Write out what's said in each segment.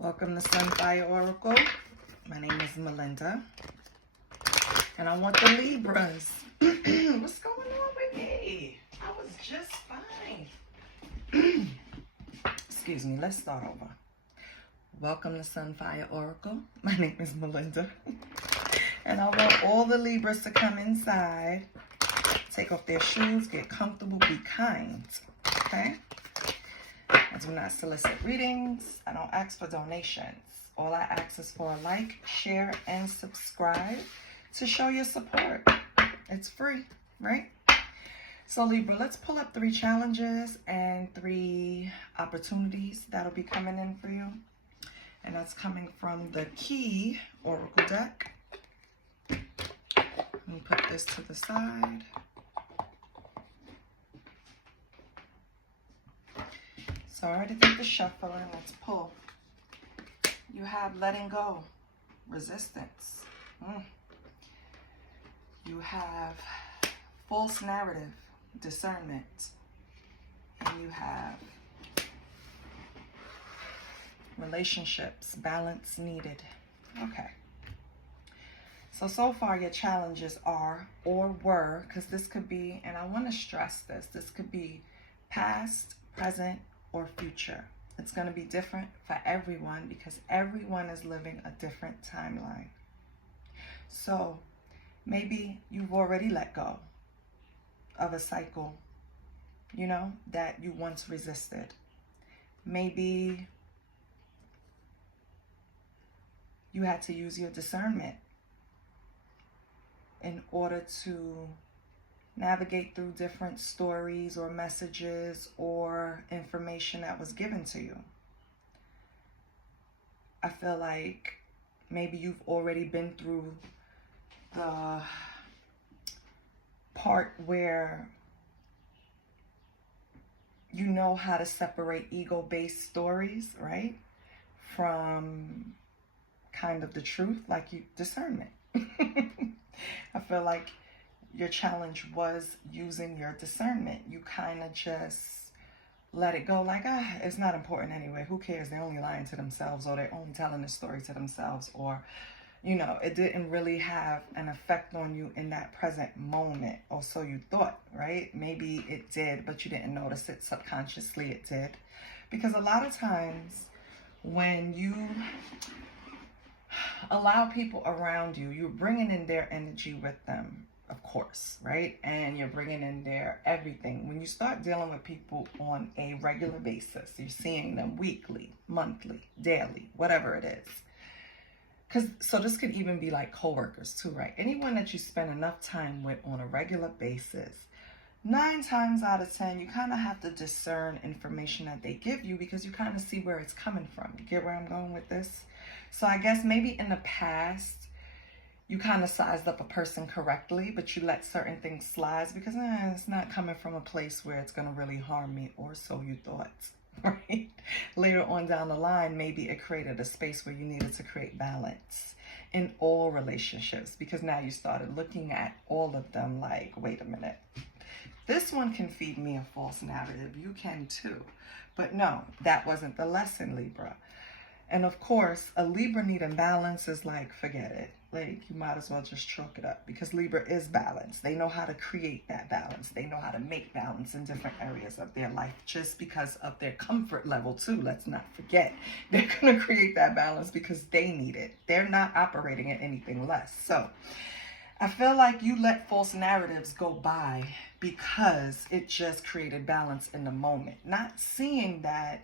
Welcome to Sunfire Oracle. My name is Melinda. And I want the Libras. What's going on with me? I was just fine. Excuse me, let's start over. Welcome to Sunfire Oracle. My name is Melinda. And I want all the Libras to come inside, take off their shoes, get comfortable, be kind. Okay? I do not solicit readings. I don't ask for donations. All I ask is for a like, share, and subscribe to show your support. It's free, right? So Libra, let's pull up 3 challenges and 3 opportunities that'll be coming in for you. And that's coming from the Key Oracle deck. Let me put this to the side. So I already did the shuffle, and let's pull. You have letting go, resistance. You have false narrative, discernment. And you have relationships, balance needed. Okay. So far your challenges are or were, because this could be, and I want to stress this could be past, present, or future. It's going to be different for everyone because everyone is living a different timeline. So maybe you've already let go of a cycle, you know, that you once resisted. Maybe you had to use your discernment in order to navigate through different stories or messages or information that was given to you. I feel like maybe you've already been through the part where you know how to separate ego-based stories, right, from kind of the truth, like discernment. I feel like your challenge was using your discernment. You kind of just let it go like, it's not important anyway. Who cares? They're only lying to themselves, or they're only telling the story to themselves, or, you know, it didn't really have an effect on you in that present moment, or so you thought, right? Maybe it did, but you didn't notice it. Subconsciously it did. Because a lot of times when you allow people around you, you're bringing in their energy with them, of course, right? And you're bringing in their everything. When you start dealing with people on a regular basis, you're seeing them weekly, monthly, daily, whatever it is. So this could even be like coworkers too, right? Anyone that you spend enough time with on a regular basis, 9 times out of 10, you kind of have to discern information that they give you because you kind of see where it's coming from. You get where I'm going with this? So I guess maybe in the past, you kind of sized up a person correctly, but you let certain things slide because it's not coming from a place where it's going to really harm me, or so you thought, right? Later on down the line, maybe it created a space where you needed to create balance in all relationships because now you started looking at all of them like, wait a minute. This one can feed me a false narrative. You can too. But no, that wasn't the lesson, Libra. And of course, a Libra needing balance is like, forget it. Like, you might as well just chalk it up because Libra is balanced. They know how to create that balance. They know how to make balance in different areas of their life just because of their comfort level too. Let's not forget. They're going to create that balance because they need it. They're not operating at anything less. So I feel like you let false narratives go by because it just created balance in the moment. Not seeing that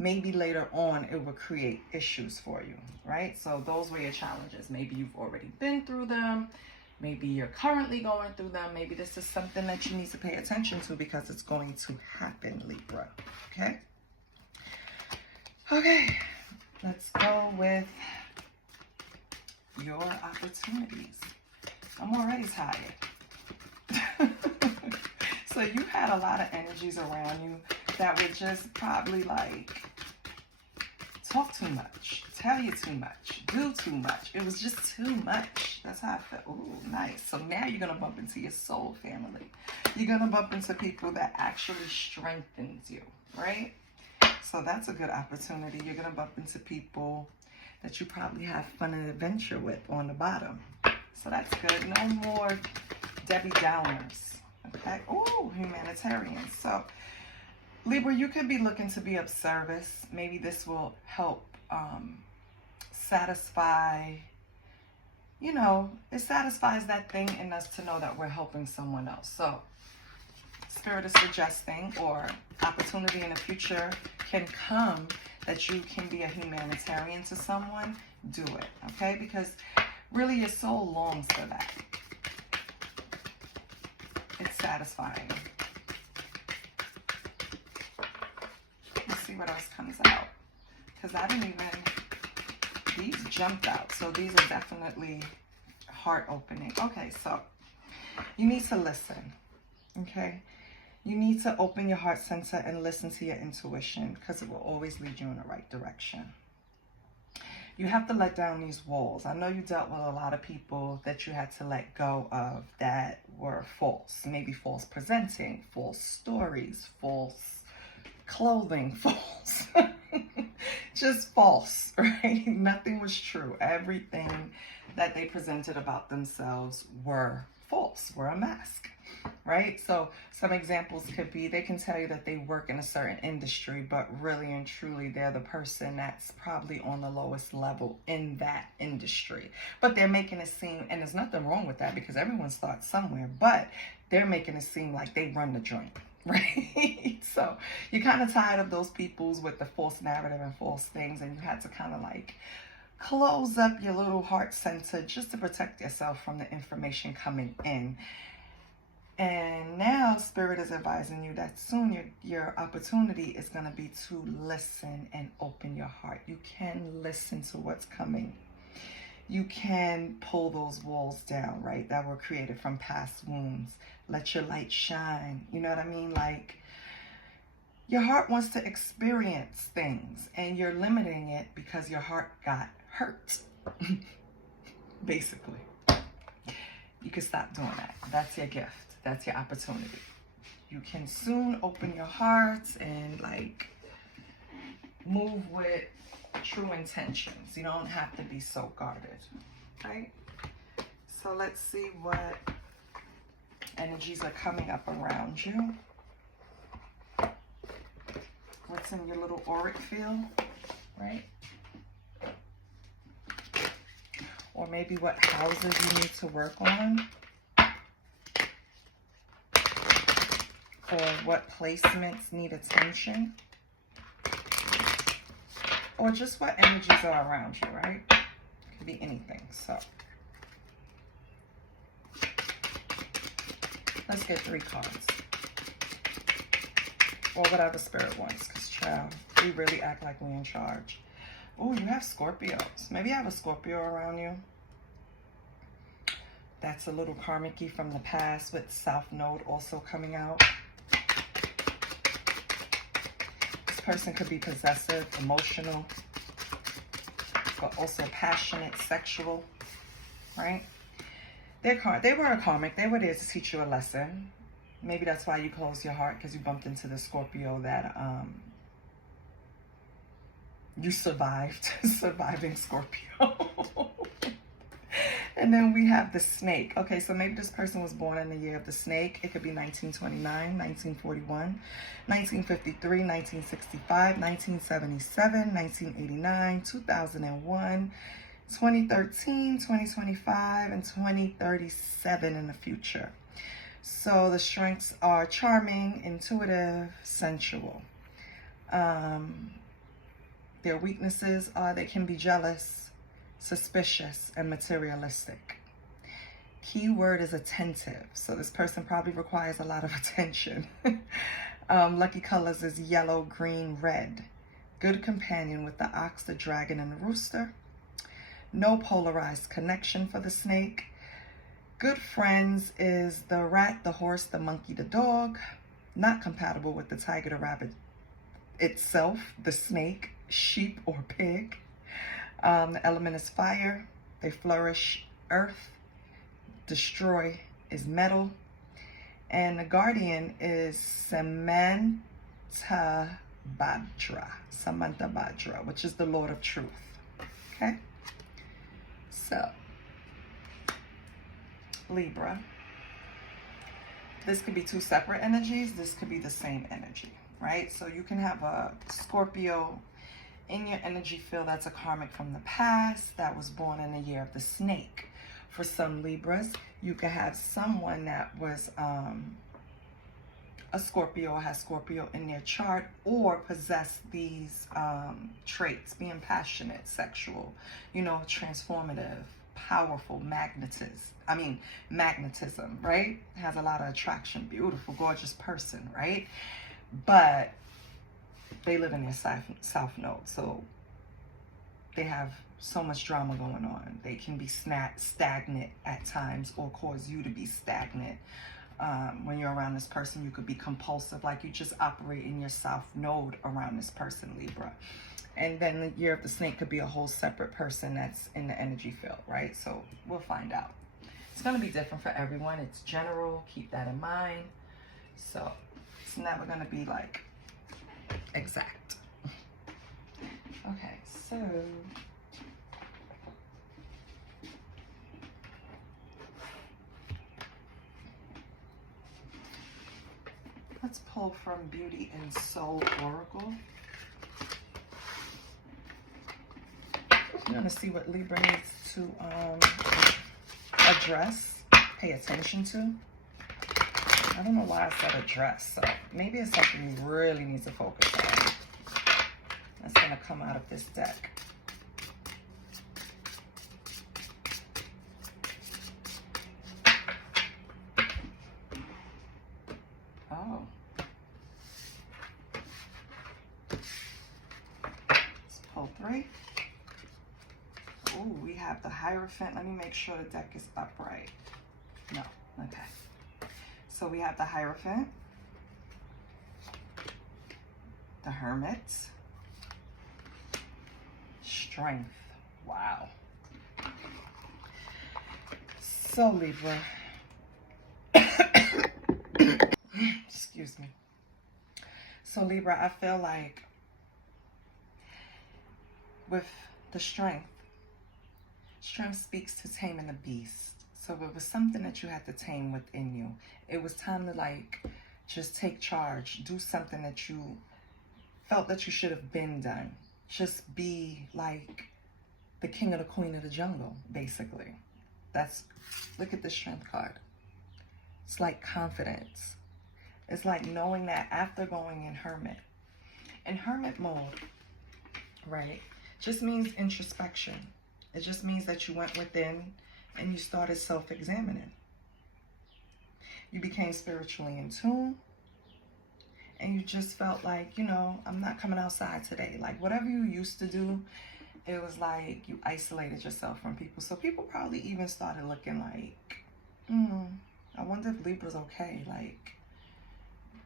maybe later on it will create issues for you, right? So those were your challenges. Maybe you've already been through them. Maybe you're currently going through them. Maybe this is something that you need to pay attention to because it's going to happen, Libra, okay? Okay, let's go with your opportunities. I'm already tired. So you had a lot of energies around you that would just probably like talk too much, tell you too much, do too much. It was just too much. That's how I felt. Ooh, nice. So now you're going to bump into your soul family. You're going to bump into people that actually strengthens you, right? So that's a good opportunity. You're going to bump into people that you probably have fun and adventure with on the bottom. So that's good. No more Debbie Downers. Okay. Oh, humanitarian. So Libra, you could be looking to be of service. Maybe this will help satisfy, you know, it satisfies that thing in us to know that we're helping someone else. So Spirit is suggesting, or opportunity in the future can come that you can be a humanitarian to someone. Do it, okay? Because really your soul longs for that. It's satisfying. Let's see what else comes out. Because I didn't even, these jumped out. So these are definitely heart opening. Okay, so you need to listen, okay? You need to open your heart center and listen to your intuition, because it will always lead you in the right direction. You have to let down these walls. I know you dealt with a lot of people that you had to let go of that were false. Maybe false presenting, false stories, false clothing, false. Just false, right? Nothing was true. Everything that they presented about themselves were false, were a mask, right? So some examples could be, they can tell you that they work in a certain industry, but really and truly they're the person that's probably on the lowest level in that industry. But they're making it seem, and there's nothing wrong with that because everyone starts somewhere, but they're making it seem like they run the joint, right? So you're kind of tired of those peoples with the false narrative and false things, and you had to kind of like close up your little heart center just to protect yourself from the information coming in. And now Spirit is advising you that soon your opportunity is going to be to listen and open your heart. You can listen to what's coming. You can pull those walls down, right, that were created from past wounds. Let your light shine. You know what I mean? Like, your heart wants to experience things, and you're limiting it because your heart got hurt, basically. You can stop doing that. That's your gift. That's your opportunity. You can soon open your hearts and like move with true intentions. You don't have to be so guarded, right? So let's see what energies are coming up around you. What's in your little auric field, right? Or maybe what houses you need to work on. Or what placements need attention. Or just what energies are around you, right? It could be anything, so. Let's get 3 cards. Or whatever Spirit wants, because child, we really act like we're in charge. Oh, you have Scorpios. Maybe you have a Scorpio around you. That's a little karmic-y from the past with South Node also coming out. This person could be possessive, emotional, but also passionate, sexual, right? They were a karmic. They were there to teach you a lesson. Maybe that's why you closed your heart, because you bumped into the Scorpio that you survived. Surviving Scorpio. And then we have the snake. Okay, so maybe this person was born in the year of the snake. It could be 1929, 1941, 1953, 1965, 1977, 1989, 2001, 2013, 2025, and 2037 in the future. So the strengths are charming, intuitive, sensual. Their weaknesses are they can be jealous, suspicious, and materialistic. Key word is attentive. So this person probably requires a lot of attention. Lucky colors is yellow, green, red. Good companion with the ox, the dragon, and the rooster. No polarized connection for the snake. Good friends is the rat, the horse, the monkey, the dog. Not compatible with the tiger, the rabbit itself, the snake, sheep, or pig. The element is fire. They flourish earth. Destroy is metal. And the guardian is Samantha Bhadra, which is the Lord of Truth. Okay? So, Libra. This could be two separate energies. This could be the same energy, right? So you can have a Scorpio in your energy field that's a karmic from the past that was born in the year of the snake. For some Libras, you could have someone that was a Scorpio or has Scorpio in their chart, or possess these traits, being passionate, sexual, you know, transformative, powerful, magnetism, right? Has a lot of attraction, beautiful, gorgeous person, right? But they live in their south node, so they have so much drama going on. They can be stagnant at times, or cause you to be stagnant. When you're around this person, you could be compulsive, like you just operate in your south node around this person, Libra. And then the year of the snake could be a whole separate person that's in the energy field, right? So we'll find out. It's going to be different for everyone. It's general. Keep that in mind. So it's never going to be like exact. Okay, so let's pull from Beauty and Soul Oracle. I'm going to see what Libra needs to address, pay attention to. I don't know why I said address, so maybe it's something you really need to focus on. That's going to come out of this deck. Oh. Let's pull 3. Ooh, we have the Hierophant. Let me make sure the deck is upright. No, okay. So we have the Hierophant, the Hermit, Strength. Wow. So Libra, excuse me. So Libra, I feel like with the Strength speaks to taming the beast. So it was something that you had to tame within you. It was time to like just take charge, do something that you felt that you should have been done. Just be like the king or the queen of the jungle, basically. Look at the Strength card. It's like confidence. It's like knowing that after going in hermit mode, right, just means introspection. It just means that you went within and you started self-examining. You became spiritually in tune, and you just felt like, you know, I'm not coming outside today. Like whatever you used to do, it was like you isolated yourself from people. So people probably even started looking like, I wonder if Libra's okay. Like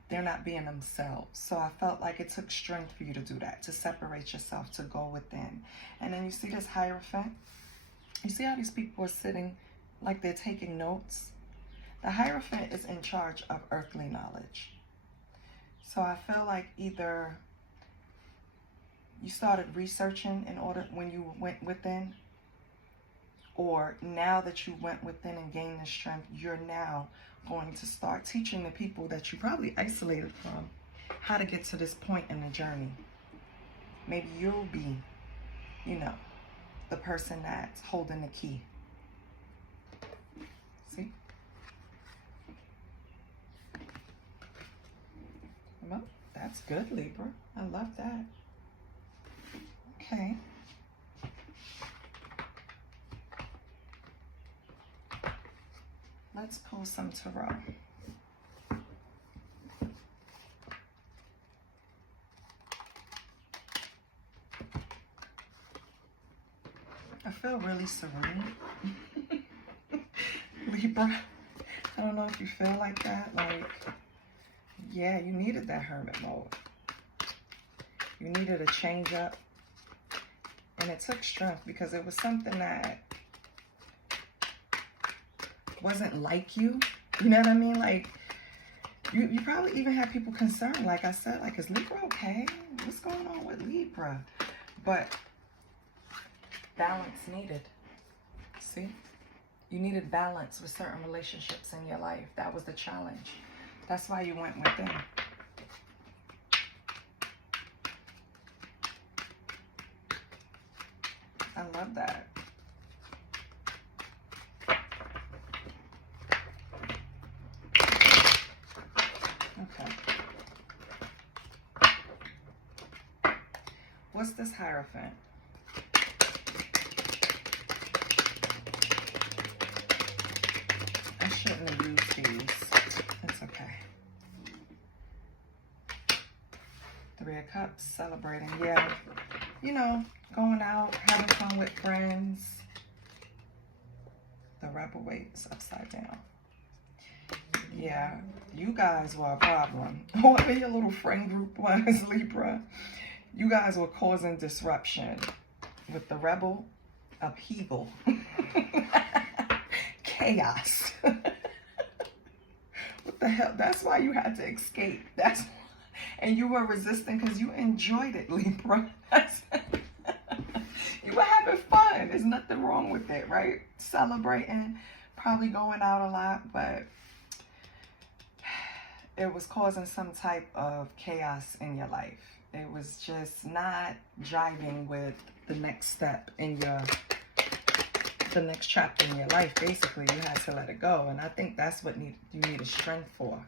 they're not being themselves. So I felt like it took strength for you to do that, to separate yourself, to go within. And then you see this Hierophant. You see how these people are sitting like they're taking notes? The Hierophant is in charge of earthly knowledge. So I feel like either you started researching when you went within, or now that you went within and gained the strength, you're now going to start teaching the people that you probably isolated from how to get to this point in the journey. Maybe you'll be, you know, the person that's holding the key. See? Well, that's good, Libra. I love that. Okay. Let's pull some tarot. I feel really serene. Libra, I don't know if you feel like that. Like, yeah, you needed that hermit mode. You needed a change up. And it took strength because it was something that wasn't like you. You know what I mean? Like, You probably even had people concerned, like I said, like, is Libra okay? What's going on with Libra? But balance needed. See? You needed balance with certain relationships in your life. That was the challenge. That's why you went within. I love that. Okay. What's this Hierophant? I shouldn't have used these. It's okay. Three of Cups, celebrating. Yeah. You know, going out, having fun with friends. The Rebel waits upside down. Yeah, you guys were a problem. Whoever your little friend group was, Libra, you guys were causing disruption with the Rebel, upheaval, chaos. What the hell? That's why you had to escape. And you were resisting because you enjoyed it, Libra. You were having fun. There's nothing wrong with it, right? Celebrating, probably going out a lot, but it was causing some type of chaos in your life. It was just not jiving with the next step in the next chapter in your life. Basically, you had to let it go. And I think that's what you needed strength for.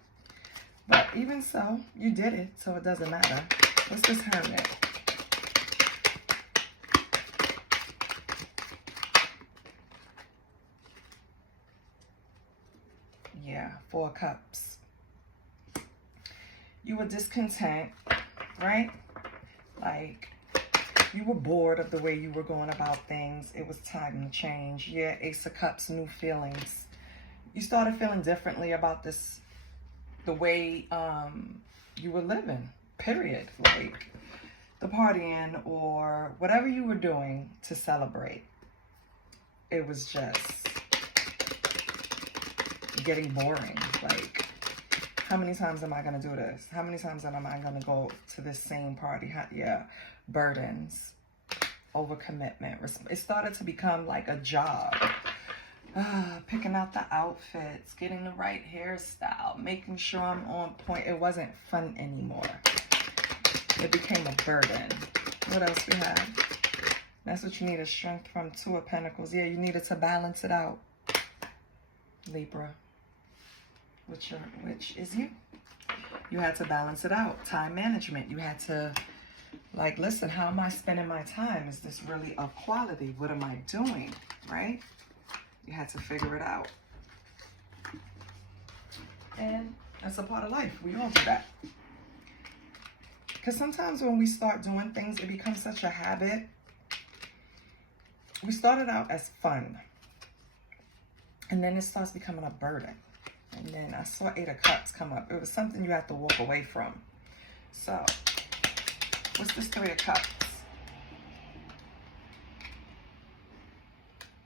But even so, you did it, so it doesn't matter. What's this Hermit? Yeah, 4 of Cups. You were discontent, right? Like, you were bored of the way you were going about things. It was time to change. Yeah, Ace of Cups, new feelings. You started feeling differently about this, the way you were living, period. Like, the partying or whatever you were doing to celebrate. It was just getting boring. Like, how many times am I going to do this? How many times am I going to go to this same party? Yeah, burdens, overcommitment. It started to become like a job. Picking out the outfits, getting the right hairstyle, making sure I'm on point. It wasn't fun anymore. It became a burden. What else we have? That's what you needed strength from. 2 of Pentacles. Yeah, you needed to balance it out, Libra. Which is you. You had to balance it out. Time management. You had to, like, listen, how am I spending my time? Is this really of quality? What am I doing? Right? You had to figure it out. And that's a part of life. We all do that. Because sometimes when we start doing things, it becomes such a habit. We started out as fun. And then it starts becoming a burden. And then I saw 8 of Cups come up. It was something you have to walk away from. So, what's this 3 of Cups?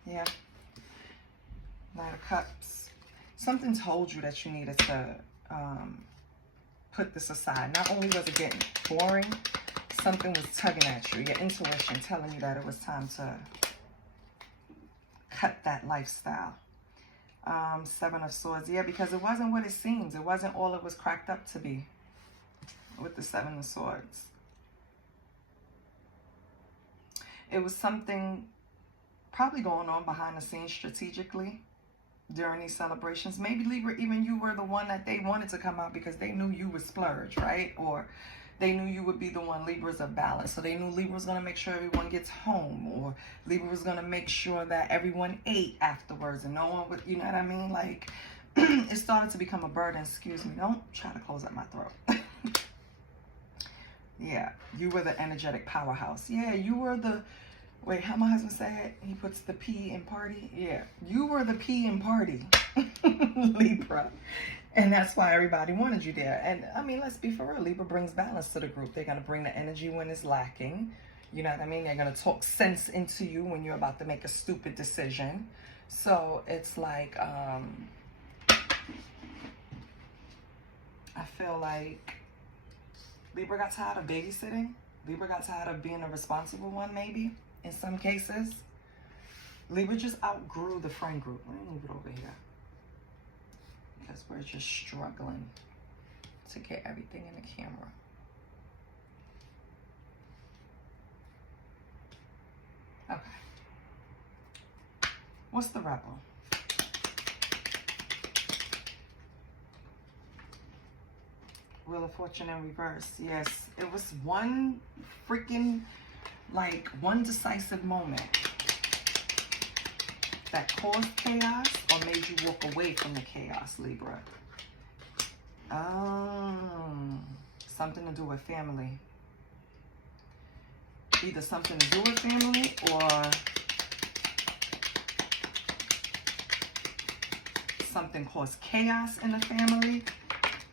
Yeah. 9 of Cups. Something told you that you needed to put this aside. Not only was it getting boring, something was tugging at you. Your intuition telling you that it was time to cut that lifestyle. 7 of Swords. Yeah, because it wasn't what it seems. It wasn't all it was cracked up to be with the 7 of Swords. It was something probably going on behind the scenes strategically during these celebrations. Maybe Libra, even you were the one that they wanted to come out because they knew you would splurge, right? Or they knew you would be the one. Libra's a balance. So they knew Libra was going to make sure everyone gets home. Or Libra was going to make sure that everyone ate afterwards. And no one would, you know what I mean? Like, it started to become a burden. Excuse me. Don't try to close up my throat. Yeah. You were the energetic powerhouse. Yeah. You were the... Wait, how my husband said? He puts the P in party? Yeah. You were the P in party. Libra. And that's why everybody wanted you there. And, I mean, let's be for real. Libra brings balance to the group. They're going to bring the energy when it's lacking. You know what I mean? They're going to talk sense into you when you're about to make a stupid decision. So, it's like, I I feel like Libra got tired of babysitting. Libra got tired of being a responsible one, maybe, in some cases. Libra just outgrew the friend group. Let me move it over here. Because we're just struggling to get everything in the camera. Okay. What's the rebel? Wheel of Fortune in reverse. Yes, it was one freaking, like, one decisive moment that caused chaos or made you walk away from the chaos, Libra. Something to do with family. Either something to do with family or something caused chaos in the family,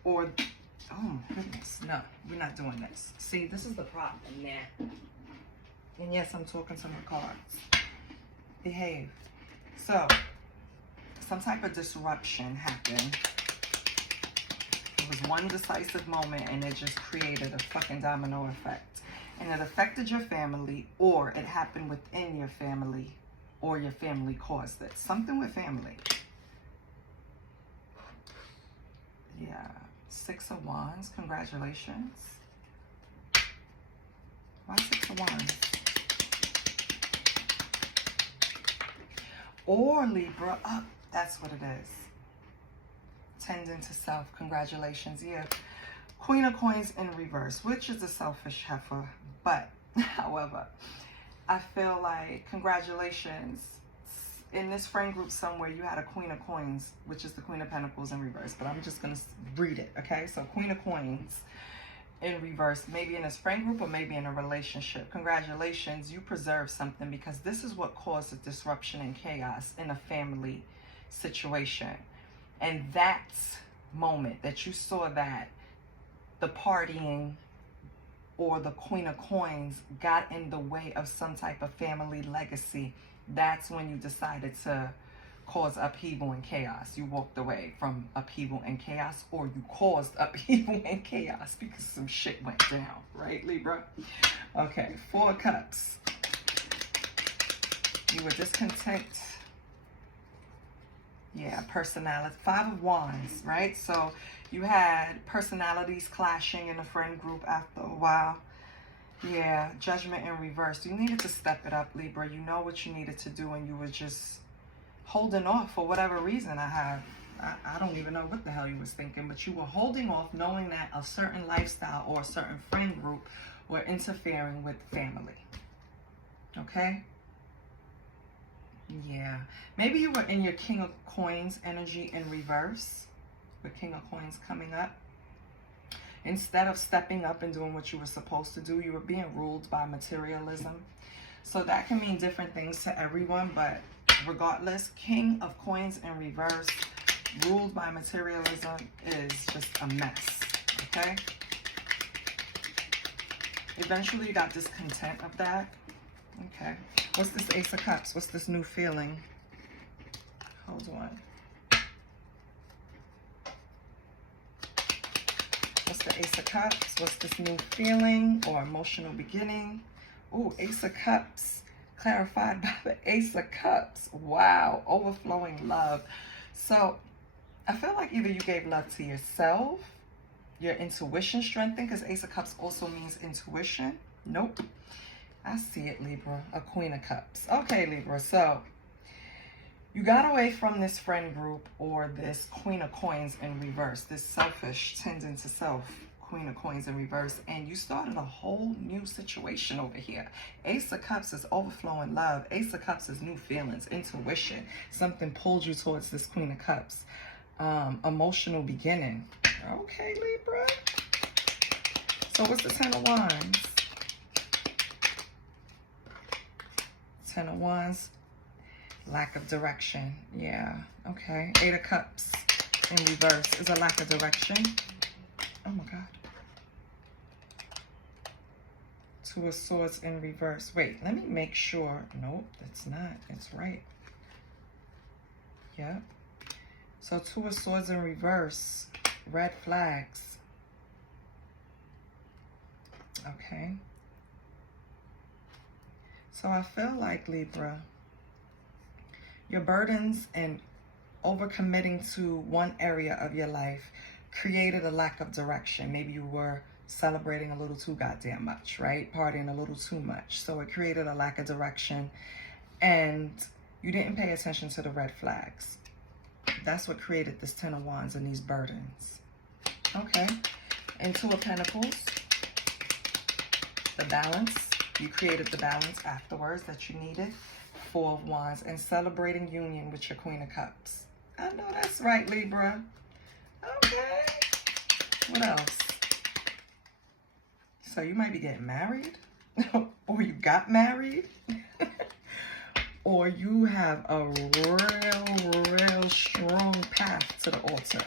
or oh my goodness, no, we're not doing this. See, this is the problem now. And yes, I'm talking to my cards. Behave. So, some type of disruption happened. It was one decisive moment and it just created a fucking domino effect. And it affected your family, or it happened within your family, or your family caused it. Something with family. Yeah. 6 of Wands. Congratulations. Why 6 of Wands? Or Libra. Oh, that's what it is. Tending to self. Congratulations. Yeah. Queen of Coins in reverse, which is a selfish heifer. But, however, I feel like congratulations. In this friend group somewhere, you had a Queen of Coins, which is the Queen of Pentacles in reverse. But I'm just going to read it, okay? So, Queen of Coins in reverse, maybe in this friend group or maybe in a relationship. Congratulations, you preserved something, because this is what caused the disruption and chaos in a family situation. And that moment that you saw that the partying or the Queen of Coins got in the way of some type of family legacy, that's when you decided to cause upheaval and chaos. You walked away from upheaval and chaos, or you caused upheaval and chaos because some shit went down, right, Libra? Okay, 4 of Cups. You were discontent. Yeah, personality. 5 of Wands, right? So you had personalities clashing in a friend group after a while. Yeah, Judgment in reverse. You needed to step it up, Libra. You know what you needed to do, and you were just holding off for whatever reason. I don't even know what the hell you was thinking, but you were holding off knowing that a certain lifestyle or a certain friend group were interfering with family. Okay? Yeah. Maybe you were in your King of Coins energy in reverse, with King of Coins coming up. Instead of stepping up and doing what you were supposed to do, you were being ruled by materialism. So that can mean different things to everyone, but regardless, King of Coins in reverse, ruled by materialism, is just a mess, okay? Eventually you got discontent of that. Okay. What's this Ace of Cups? What's this new feeling? Hold on. What's the Ace of Cups? What's this new feeling or emotional beginning? Ooh, Ace of Cups. Clarified by the Ace of Cups. Wow. Overflowing love. So, I feel like either you gave love to yourself, your intuition strengthened, because Ace of Cups also means intuition. Nope. I see it, Libra. A Queen of Cups. Okay, Libra. So, you got away from this friend group or this Queen of Coins in reverse, this selfish, tending to self, Queen of Coins in reverse, and you started a whole new situation over here. Ace of Cups is overflowing love. Ace of Cups is new feelings, intuition. Something pulled you towards this Queen of Cups. Emotional beginning. Okay, Libra. So what's the 10 of Wands? 10 of Wands. Lack of direction. Yeah. Okay. 8 of Cups in reverse is a lack of direction. Oh my God. 2 of Swords in reverse. Wait, let me make sure. Nope, that's not. It's right. Yep. So 2 of Swords in reverse. Red flags. Okay. So I feel like, Libra, your burdens and overcommitting to one area of your life created a lack of direction. Maybe you were celebrating a little too goddamn much, right? Partying a little too much. So it created a lack of direction, and you didn't pay attention to the red flags. That's what created this Ten of Wands and these burdens. Okay. And Two of Pentacles, the balance. You created the balance afterwards that you needed. Four of Wands, and celebrating union with your Queen of Cups. I know that's right, Libra. Okay. What else? So you might be getting married, or you got married, or you have a real strong path to the altar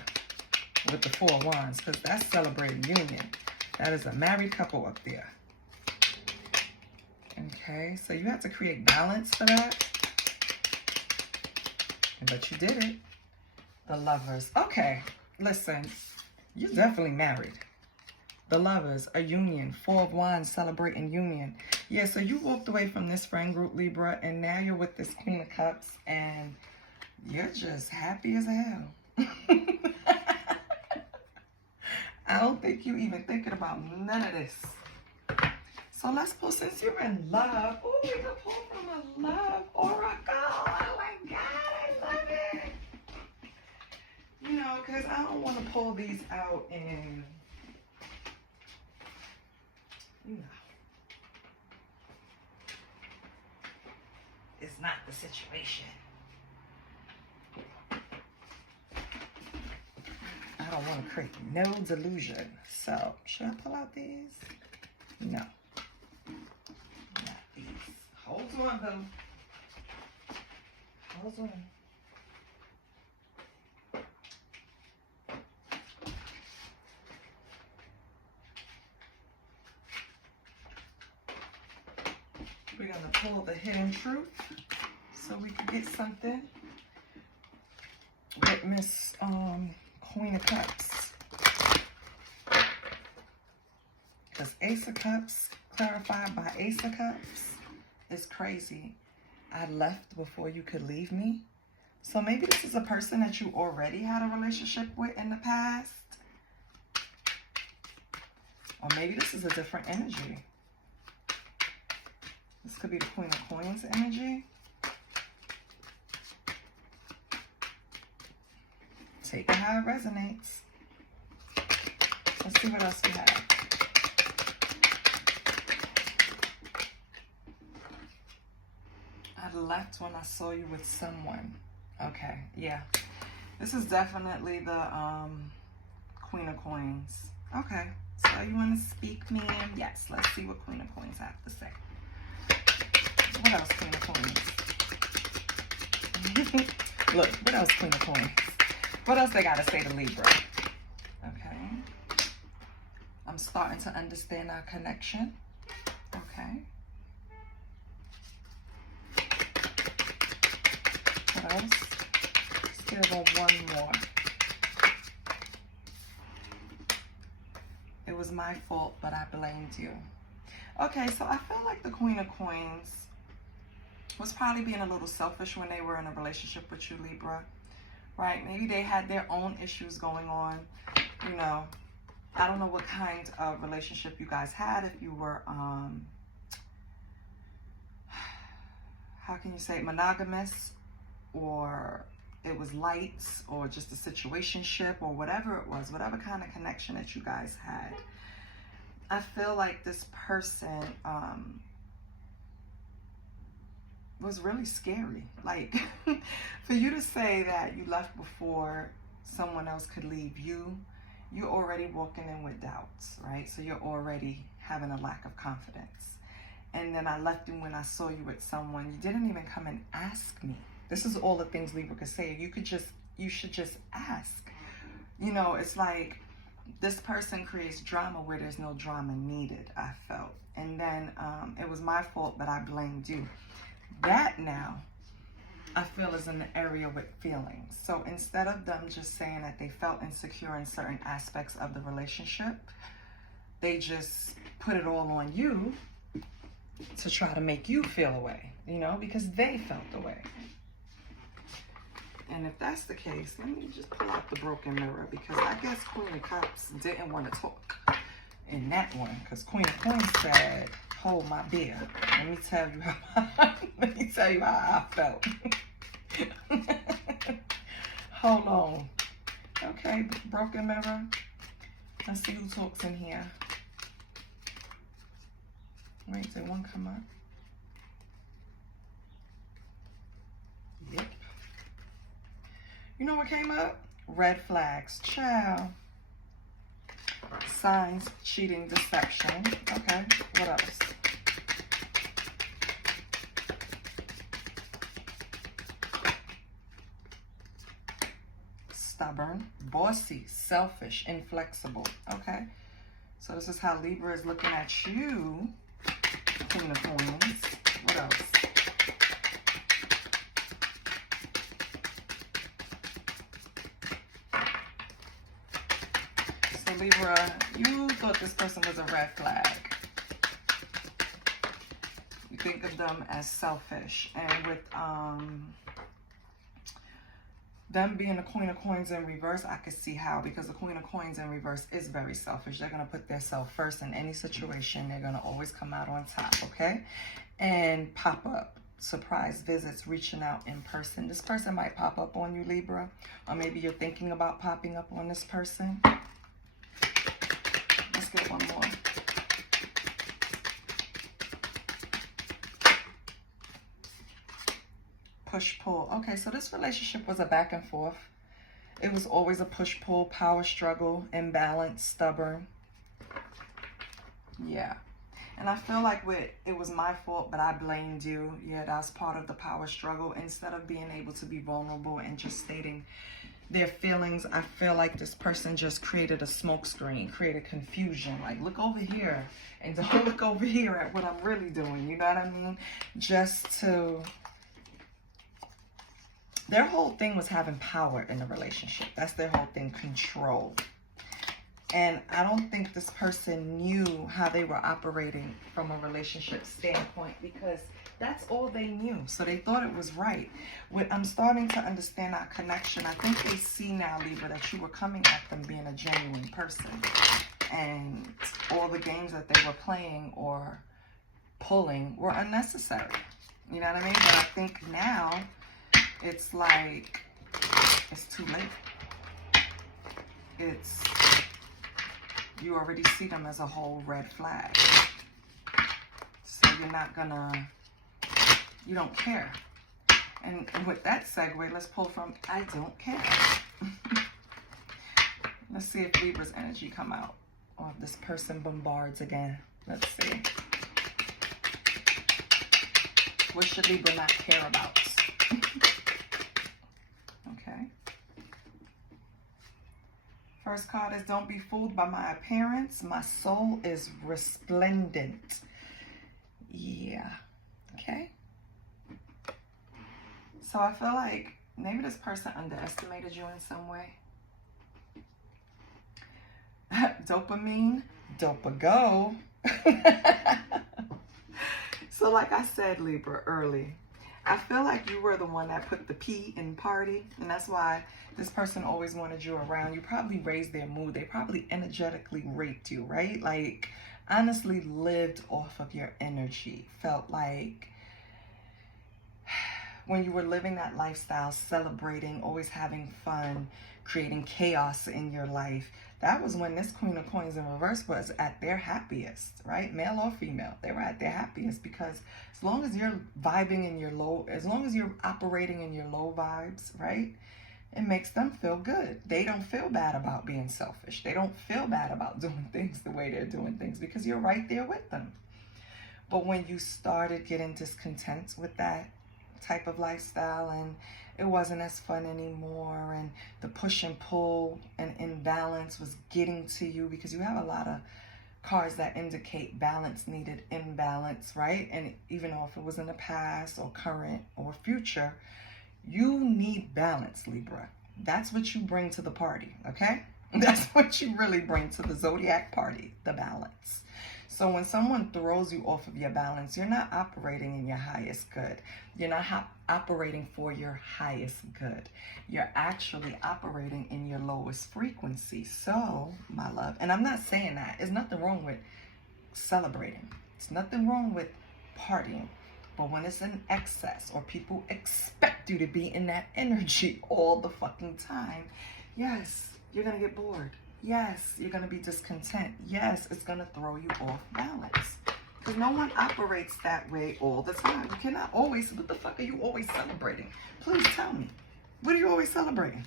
with the Four of Wands, because that's celebrating union. That is a married couple up there. Okay, so you have to create balance for that. But you did it. The Lovers. Okay, listen, you're definitely married. The Lovers, a union. Four of Wands, celebrating union. Yeah, so you walked away from this friend group, Libra, and now you're with this Queen of Cups, and you're just happy as hell. I don't think you even thinking about none of this. So let's pull, since you're in love. Oh, we can pull from a love oracle. Oh my God, I love it. You know, because I don't want to pull these out and, you know, it's not the situation. I don't want to create no delusion. So, should I pull out these? No. Not these. Hold on, though. Hold on. We're going to pull the Hidden Truth so we can get something with Miss Queen of Cups. Because Ace of Cups, clarified by Ace of Cups, is crazy. I left before you could leave me. So maybe this is a person that you already had a relationship with in the past. Or maybe this is a different energy. This could be the Queen of Coins energy. Take it how it resonates. Let's see what else we have. I left when I saw you with someone. Okay, yeah. This is definitely the Queen of Coins. Okay, so you want to speak, ma'am? Yes, let's see what Queen of Coins have to say. What else, Queen of Coins? Look, what else, Queen of Coins? What else they got to say to Libra? Okay. I'm starting to understand our connection. Okay. What else? Let's give her one more. It was my fault, but I blamed you. Okay, so I feel like the Queen of Coins was probably being a little selfish when they were in a relationship with you, Libra. Right? Maybe they had their own issues going on. You know, I don't know what kind of relationship you guys had. If you were, how can you say, monogamous, or it was light, or just a situationship, or whatever it was, whatever kind of connection that you guys had. I feel like this person was really scary. Like, for you to say that you left before someone else could leave you, you're already walking in with doubts, right? So you're already having a lack of confidence. And then I left you when I saw you with someone. You didn't even come and ask me. This is all the things Libra could say. You should just ask. You know, it's like this person creates drama where there's no drama needed, I felt. And then it was my fault, but I blamed you. That now, I feel, is in the area with feelings. So instead of them just saying that they felt insecure in certain aspects of the relationship, they just put it all on you to try to make you feel away, you know, because they felt the way. And if that's the case, let me just pull out the broken mirror, because I guess Queen of Cups didn't want to talk in that one, because Queen of Coins said, hold my beer. Let me tell you how I felt. Hold on. Okay, broken mirror. Let's see who talks in here. Wait, did one come up? Yep. You know what came up? Red flags. Child. Signs, cheating, deception. Okay, what else? Stubborn, bossy, selfish, inflexible. Okay, so this is how Libra is looking at you. Queen of Coins. What else? So Libra, you thought this person was a red flag. You think of them as selfish, and with them being the Queen of Coins in reverse, I could see how, because the Queen of Coins in reverse is very selfish. They're going to put their self first in any situation. They're going to always come out on top, okay? And pop up. Surprise visits, reaching out in person. This person might pop up on you, Libra. Or maybe you're thinking about popping up on this person. Let's get one more. Push-pull. Okay, so this relationship was a back and forth. It was always a push-pull, power struggle, imbalance, stubborn. Yeah. And I feel like it was my fault, but I blamed you. Yeah, that's part of the power struggle. Instead of being able to be vulnerable and just stating their feelings, I feel like this person just created a smoke screen, created confusion. Like, look over here and don't look over here at what I'm really doing. You know what I mean? Just to... Their whole thing was having power in the relationship. That's their whole thing, control. And I don't think this person knew how they were operating from a relationship standpoint, because that's all they knew. So they thought it was right. I'm starting to understand our connection. I think they see now, Libra, that you were coming at them being a genuine person. And all the games that they were playing or pulling were unnecessary. You know what I mean? But I think now... it's like, it's too late. You already see them as a whole red flag. So you're not gonna, you don't care. And with that segue, let's pull from I don't care. Let's see if Libra's energy come out. Or if this person bombards again. Let's see. What should Libra not care about? Okay. First card is don't be fooled by my appearance. My soul is resplendent. Yeah. Okay. So I feel like maybe this person underestimated you in some way. Dopamine, dopa-go. So like I said, Libra, early, I feel like you were the one that put the P in party, and that's why this person always wanted you around. You probably raised their mood. They probably energetically raped you, right? Like, honestly lived off of your energy. Felt like when you were living that lifestyle, celebrating, always having fun, creating chaos in your life, that was when this Queen of Coins in reverse was at their happiest, right? Male or female, they were at their happiest, because as long as you're vibing in your low, as long as you're operating in your low vibes, right? It makes them feel good. They don't feel bad about being selfish. They don't feel bad about doing things the way they're doing things, because you're right there with them. But when you started getting discontent with that type of lifestyle, and it wasn't as fun anymore, and the push and pull and imbalance was getting to you, because you have a lot of cards that indicate balance needed, imbalance, right? And even though if it was in the past or current or future, you need balance, Libra. That's what you bring to the party, okay? That's what you really bring to the zodiac party, the balance. So when someone throws you off of your balance, you're not operating in your highest good. You're not operating for your highest good. You're actually operating in your lowest frequency. So, my love, and I'm not saying that. There's nothing wrong with celebrating. It's nothing wrong with partying. But when it's in excess or people expect you to be in that energy all the fucking time, yes, you're going to get bored. Yes, you're going to be discontent. Yes, it's going to throw you off balance. Because no one operates that way all the time. You cannot always, what the fuck are you always celebrating? Please tell me. What are you always celebrating?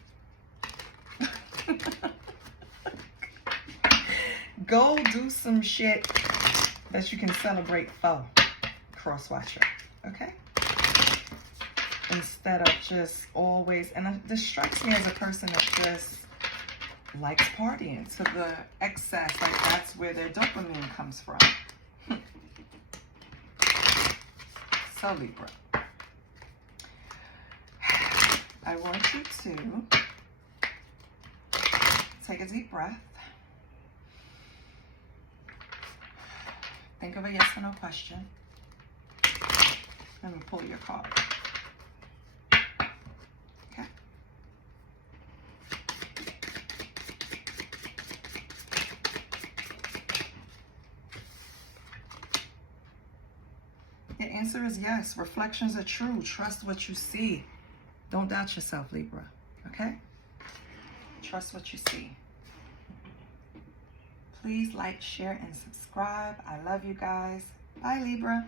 Go do some shit that you can celebrate for, cross-watcher, okay? Instead of just always, and this strikes me as a person that just likes partying to the excess, like that's where their dopamine comes from. So Libra, I want you to take a deep breath. Think of a yes or no question. Let me pull your card. Okay. The answer is yes. Reflections are true. Trust what you see. Don't doubt yourself, Libra. Okay? Trust what you see. Please like, share, and subscribe. I love you guys. Bye, Libra.